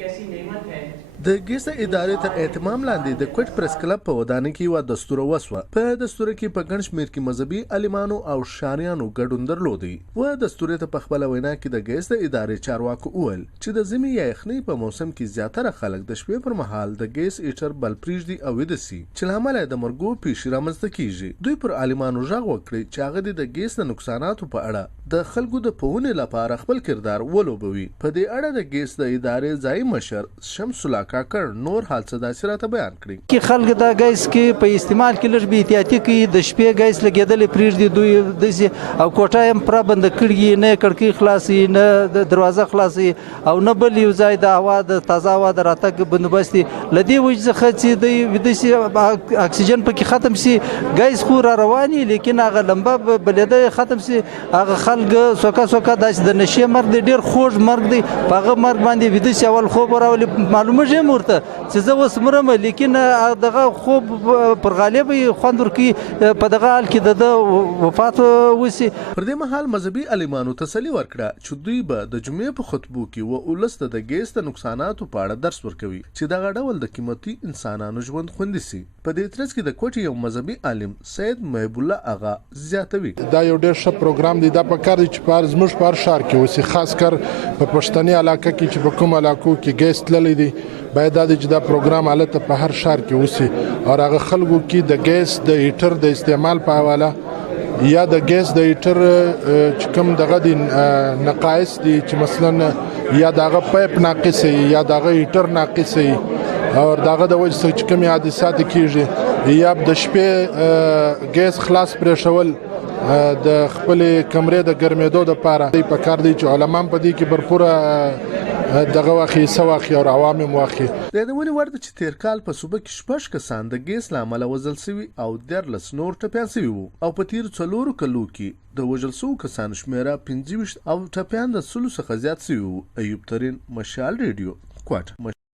د ګیس ادارې تر اهتمام لاندې د کوټ پریس کلب په ودانۍ کې یوه دستوره وسوه. په دستوره کې په ګڼ شمېر کې مذهبي عالمانو او شاریانو ګډون درلودی. و دستورې ته په خپله وینا کې د ګیس د ادارې چارواکو وویل چې د ژمي یا یخنۍ په موسم کې زیاتره خلک د شپې پر مهال د ګیس ایټر بل پرېږدي او ویده سي، چې له امله د مرګو پیښې رامنځته کیږي. دوی پر عالمانو غږ وکړي چې هغه د ګیس د نقصاناتو په اړه د خلکو د پوهنې لپاره خپل کردار ولوبوي. په دې اړه د ګیس د ادارې ځایي مشر شمس الله کاکړ نور حال څه داسې راته بیان کړي چې خلک دا ګیس کې په استعمال کې لږ بې احتیاطي کوي، د شپې ګیس لګېدلې پرېږدي دوی داسې، او کوټه یې پوره بنده کړي، نه کړکۍ خلاصي نه دروازه خلاصي او نه بل یو ځای د هوا د تازه هوا د راتګ بندوبست دي. له دې وجې څخه چې دوی ویده سي، اکسیجن پکې ختم سي، ګیس خو را روان وي لیکن هغه لمبه بلېده ختم سي، هغه خلک سوکه داسې د نشې مرګ دی، ډېر خوږ مرګ دی، په هغه مرګ باندې ویده سي، اول خوب راولي معلومېږي هم ورته چې زه اوس مرم، لیکن دغه خوب پر غالب خوند ورکوي، په دغه حال کې د وفات وسي. پر دې مهال مذهبي عالمانو تسلي ورکړه چې دوی به د جمعې په خطبو کې و ولس ته د ګیس د نقصاناتو په اړه درس ورکوي چې دغه ډول د قیمتي انسانانو ژوند خوندي سي. په دې ترڅ کې د کوټې یو مذهبي عالم سید محب الله اغا زیاتوي دا یو ډېر ښه پروګرام دی. دا پکار دی چې زموږ په هر ښار کې اوسي، خاص کر په پښتني علاقه کې چې په کوم علاقو کې ګیس تللی دی، باید دا دی چې دا پروګرام هلته په هر ښار کې اوسي او هغه خلکو کې د ګیس د هیټر د استعمال په حواله یا د ګیس د هیټر چې کوم دغه دي نقایص دي، چې مثلا یا دغه پایپ ناقص یا دغه هیټر ناقص او دغه د وجې څخه چې کوم حادثات کیږي یا د شپې ګیس خلاص پرېښول د خپل کمرې د ګرمېدو دپاره په کار دی چې علما په دې کې برپوره دغه واخلي څه واخلي او عوام هم واخلي. د یادونې وړ ده چې تېر کال په صوبه کې 6 کسان د ګیس له امله وژل سوي او 14 نور ټپیان سوي وو، او په تېرو 4 کلو کې د وژل سوو کسانو شمېره 25 او ټپیان د 100 څخه زیات سوي وو. ایوب ترین، مشال ریډیو، کوټ.